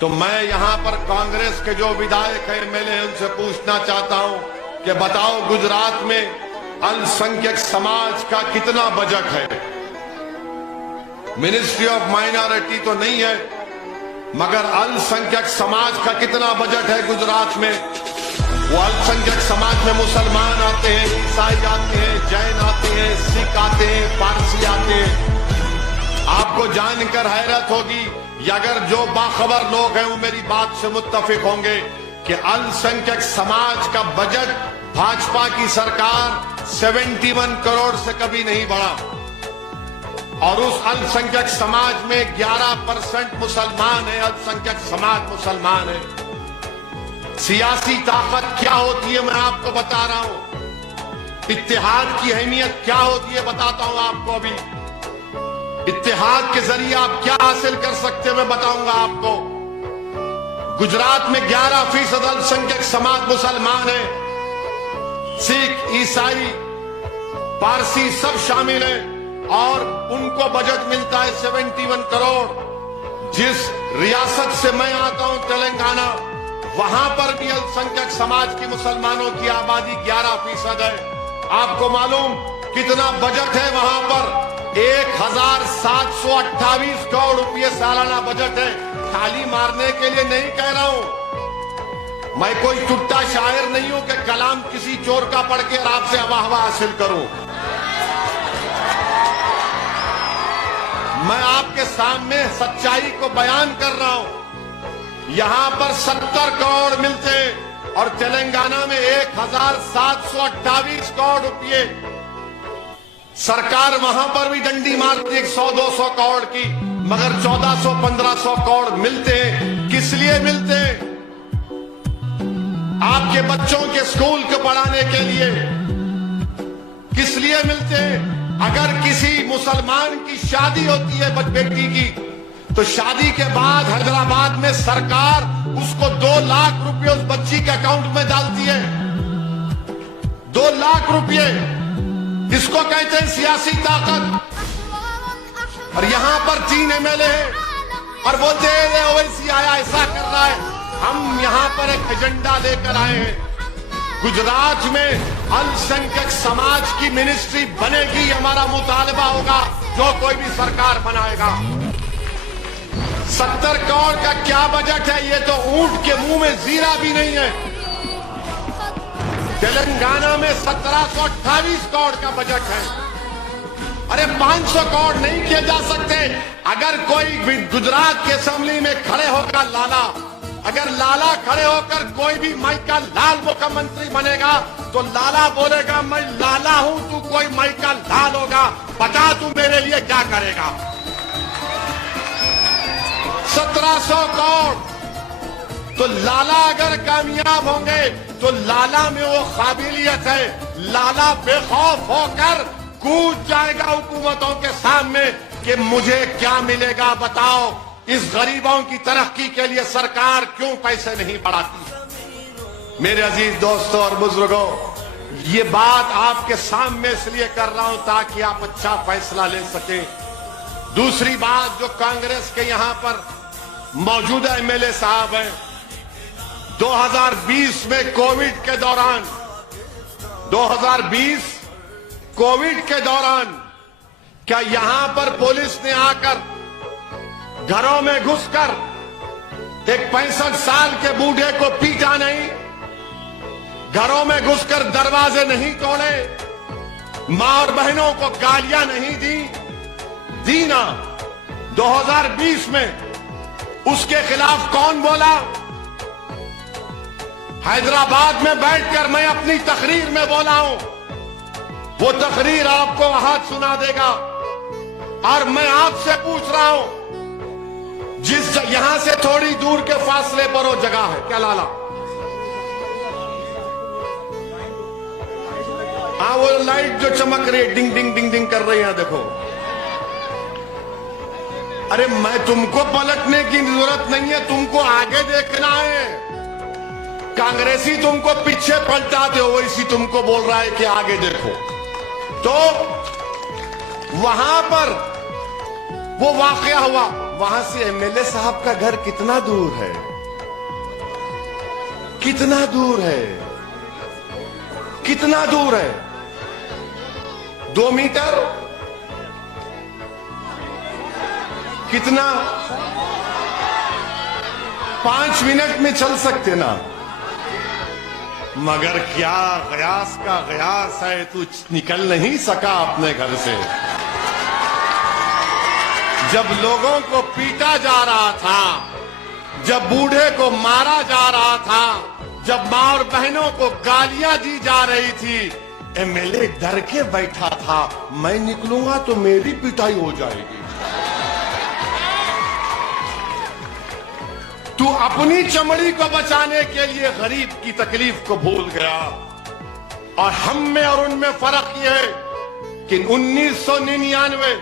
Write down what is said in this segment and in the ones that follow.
तो मैं यहां पर कांग्रेस के जो विधायक हैं एमएलए उनसे पूछना चाहता हूं कि बताओ गुजरात में अल्पसंख्यक समाज का कितना बजट है। मिनिस्ट्री ऑफ माइनॉरिटी तो नहीं है, मगर अल्पसंख्यक समाज का कितना बजट है गुजरात में। वो अल्पसंख्यक समाज में मुसलमान आते हैं, ईसाई आते हैं, जैन आते हैं, सिख आते हैं, पारसी आते हैं। आपको जानकर हैरत होगी, अगर जो बाखबर लोग हैं वो मेरी बात से मुत्तफिक होंगे कि अल्पसंख्यक समाज का बजट भाजपा की सरकार 71 करोड़ से कभी नहीं बढ़ा, और उस अल्पसंख्यक समाज में 11% मुसलमान है। अल्पसंख्यक समाज मुसलमान है। सियासी ताकत क्या होती है मैं आपको बता रहा हूं। इत्तेहाद की अहमियत क्या होती है बताता हूं आपको। अभी इत्तेहाद के जरिए आप क्या हासिल कर सकते हैं मैं बताऊंगा आपको। गुजरात में 11% अल्पसंख्यक समाज मुसलमान है। सिख, ईसाई, पारसी सब शामिल है, और उनको बजट मिलता है 71 करोड़। जिस रियासत से मैं आता हूं तेलंगाना, वहां पर भी अल्पसंख्यक समाज के मुसलमानों की आबादी 11% है। आपको मालूम कितना बजट है वहां पर? 1728 करोड़ रुपये सालाना बजट है। थाली मारने के लिए नहीं कह रहा हूं, मैं कोई टुट्टा शायर नहीं हूं कि कलाम किसी चोर का पढ़ के आपसे हवा हासिल करूं। मैं आपके सामने सच्चाई को बयान कर रहा हूं। यहां पर 70 करोड़ मिलते और तेलंगाना में 1728 करोड़ रुपये। सरकार वहां पर भी डंडी मारती है 100-200 करोड़ की, मगर 1400-1500 करोड़ मिलते हैं। किस लिए मिलते हैं? आपके बच्चों के स्कूल को पढ़ाने के लिए। किस लिए मिलते हैं? अगर किसी मुसलमान की शादी होती है बेटी की, तो शादी के बाद हैदराबाद में सरकार उसको 2 लाख रुपए उस बच्ची के अकाउंट में डालती है। 2 लाख रुपए, इसको कहते हैं सियासी ताकत। और यहां पर 3 एमएलए हैं और बोलते हैं ओवैसी आया ऐसा कर रहा है। हम यहां पर एक एजेंडा लेकर आए हैं। गुजरात में अल्पसंख्यक समाज की मिनिस्ट्री बनेगी, हमारा मुतालबा होगा जो कोई भी सरकार बनाएगा। 70 करोड़ का क्या बजट है? ये तो ऊंट के मुंह में जीरा भी नहीं है। तेलंगाना में 1728 करोड़ का बजट है। अरे 500 करोड़ नहीं किए जा सकते? अगर कोई गुजरात के असेंबली में खड़े होकर लाला, अगर लाला खड़े होकर कोई भी माई का लाल मुख्यमंत्री बनेगा, तो लाला बोलेगा मैं लाला हूं, तू कोई माई का लाल होगा, बता तू मेरे लिए क्या करेगा। 1700 करोड़। तो लाला अगर कामयाब होंगे तो लाला में वो काबिलियत है, लाला बेखौफ होकर कूद जाएगा हुकूमतों के सामने कि मुझे क्या मिलेगा बताओ। इस गरीबों की तरक्की के लिए सरकार क्यों पैसे नहीं बढ़ाती? मेरे अजीज दोस्तों और बुजुर्गों, ये बात आपके सामने इसलिए कर रहा हूं ताकि आप अच्छा फैसला ले सके। दूसरी बात, जो कांग्रेस के यहां पर मौजूदा एमएलए साहब हैं, 2020 में कोविड के दौरान 2020 कोविड के दौरान क्या यहां पर पुलिस ने आकर घरों में घुसकर एक 65 साल के बूढ़े को पीटा नहीं? घरों में घुसकर दरवाजे नहीं तोड़े? मां और बहनों को गालियां नहीं दी ना? 2020 में उसके खिलाफ कौन बोला? हैदराबाद में बैठकर मैं अपनी तकरीर में बोला हूं। वो तकरीर आपको हाथ सुना देगा। और मैं आपसे पूछ रहा हूं, जिस यहां से थोड़ी दूर के फासले पर वो जगह है क्या लाला? हाँ, वो लाइट जो चमक रही है, डिंग डिंग डिंग डिंग कर रही है, देखो। अरे मैं तुमको पलटने की जरूरत नहीं है, तुमको आगे देखना है। कांग्रेसी तुमको पीछे पलटाते हो, वैसी तुमको बोल रहा है कि आगे देखो। तो वहां पर वो वाकया हुआ, वहां से एमएलए साहब का घर कितना दूर है? कितना दूर है? कितना दूर है? 2 मीटर? कितना? 5 मिनट में चल सकते ना। मगर क्या गयास का गयास है, तू निकल नहीं सका अपने घर से। जब लोगों को पीटा जा रहा था, जब बूढ़े को मारा जा रहा था, जब मां और बहनों को गालियां दी जा रही थी, एमएलए डर के बैठा था, मैं निकलूंगा तो मेरी पिटाई हो जाएगी। तू अपनी चमड़ी को बचाने के लिए गरीब की तकलीफ को भूल गया। और हम में और उनमें फर्क यह है कि 1999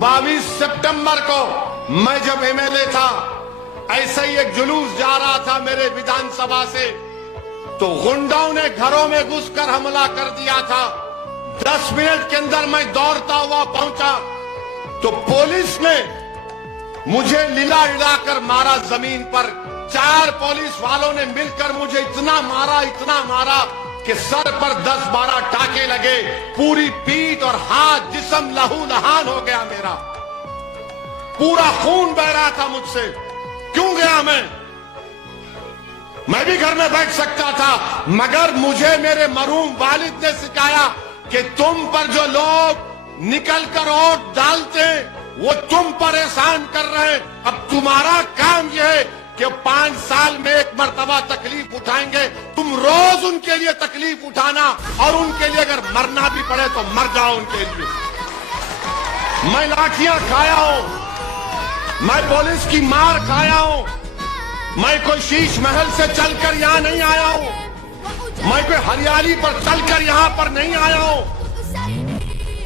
22 सितंबर को मैं जब एमएलए था, ऐसे ही एक जुलूस जा रहा था मेरे विधानसभा से, तो गुंडाओं ने घरों में घुसकर हमला कर दिया था। 10 मिनट के अंदर मैं दौड़ता हुआ पहुंचा तो पुलिस ने मुझे लिला लिलाकर मारा जमीन पर। 4 पुलिस वालों ने मिलकर मुझे इतना मारा कि सर पर 10-12 टाके लगे, पूरी पीठ और हाथ जिस्म लहू लहान हो गया, मेरा पूरा खून बह रहा था मुझसे। क्यों गया मैं भी घर में बैठ सकता था, मगर मुझे मेरे मरहूम वालिद ने सिखाया कि तुम पर जो लोग निकलकर वोट डालते वो तुम पर एहसान कर रहे हैं। अब तुम्हारा काम यह है कि 5 साल में एक मर्तबा तकलीफ उठाएंगे, तुम रोज उनके लिए तकलीफ उठाना, और उनके लिए अगर मरना भी पड़े तो मर जाओ उनके लिए। मैं लाठियां खाया हूं, मैं पुलिस की मार खाया हूं, मैं कोई शीश महल से चलकर यहां नहीं आया हूं, मैं कोई हरियाली पर चलकर यहां पर नहीं आया हूं।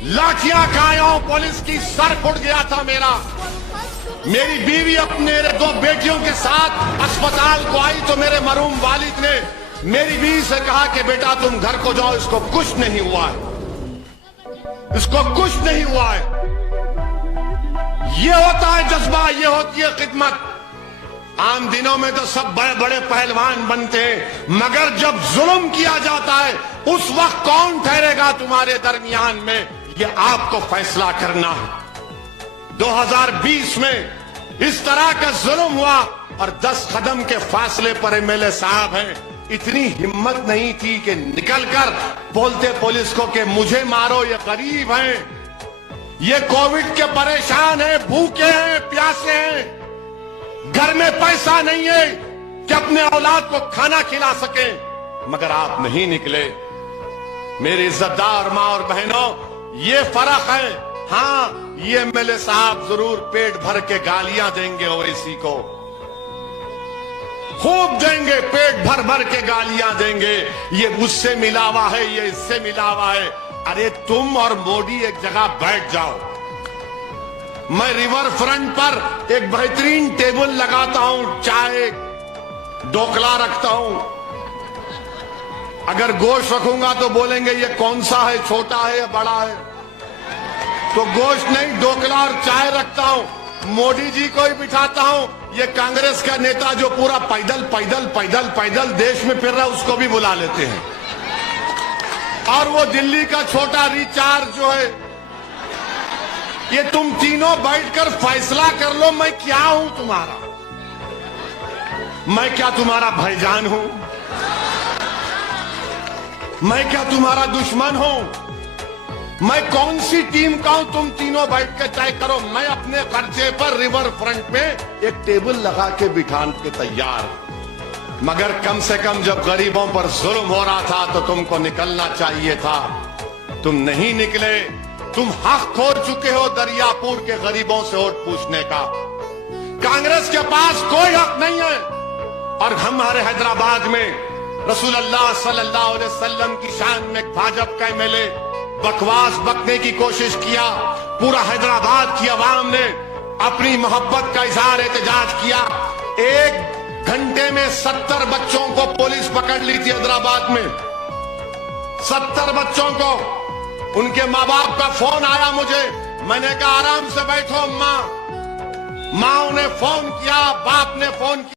लाठियां खाया हूं पुलिस की, सर फुट गया था मेरा। मेरी बीवी अपने मेरे 2 बेटियों के साथ अस्पताल को आई तो मेरे मरहूम वालिद ने मेरी बीवी से कहा कि बेटा तुम घर को जाओ, इसको कुछ नहीं हुआ है, इसको कुछ नहीं हुआ है। ये होता है जज्बा, ये होती है खिदमत। आम दिनों में तो सब बड़े बड़े पहलवान बनते हैं, मगर जब जुल्म किया जाता है उस वक्त कौन ठहरेगा तुम्हारे दरमियान में, ये आपको फैसला करना है। 2020 में इस तरह का जुल्म हुआ और 10 कदम के फासले पर एमएलए साहब हैं। इतनी हिम्मत नहीं थी कि निकलकर बोलते पुलिस को कि मुझे मारो, ये गरीब हैं, ये कोविड के परेशान हैं, भूखे हैं, प्यासे हैं, घर में पैसा नहीं है कि अपने औलाद को खाना खिला सके। मगर आप नहीं निकले। मेरी इज्जतदार मां और बहनों, ये फर्क है। हाँ, ये एमएलए साहब जरूर पेट भर के गालियां देंगे ओवैसी को, खूब देंगे, पेट भर भर के गालियां देंगे। ये उससे मिला हुआ है, ये इससे मिला हुआ है। अरे तुम और मोदी एक जगह बैठ जाओ। मैं रिवर फ्रंट पर एक बेहतरीन टेबल लगाता हूं, चाय ढोकला रखता हूं। अगर गोश्त रखूंगा तो बोलेंगे ये कौन सा है, छोटा है या बड़ा है, तो गोश्त नहीं, ढोकला और चाय रखता हूं। मोदी जी को ही बिठाता हूं। ये कांग्रेस का नेता जो पूरा पैदल देश में फिर रहा है, उसको भी बुला लेते हैं। और वो दिल्ली का छोटा रिचार्ज जो है, ये तुम तीनों बैठकर फैसला कर लो, मैं क्या हूं तुम्हारा? मैं क्या तुम्हारा भाईजान हूं? मैं क्या तुम्हारा दुश्मन हूं? मैं कौन सी टीम का हूं? तुम तीनों बैठ के तय करो। मैं अपने खर्चे पर रिवर फ्रंट में एक टेबल लगा के बिठाने के तैयार। मगर कम से कम जब गरीबों पर जुल्म हो रहा था तो तुमको निकलना चाहिए था। तुम नहीं निकले। तुम हक खो चुके हो दरियापुर के गरीबों से वोट पूछने का। कांग्रेस के पास कोई हक नहीं है। और हमारे हैदराबाद में रसूलुल्लाह सल्लल्लाहु अलैहि वसल्लम की शान में भाजपा का एमएलए बकवास बकने की कोशिश किया। पूरा हैदराबाद की आवाम ने अपनी मोहब्बत का इजहार एहतजाज किया। 1 घंटे में 70 बच्चों को पुलिस पकड़ ली थी हैदराबाद में। 70 बच्चों को। उनके माँ बाप का फोन आया मुझे। मैंने कहा आराम से बैठो अम्मा, माओ ने फोन किया, बाप ने फोन किया।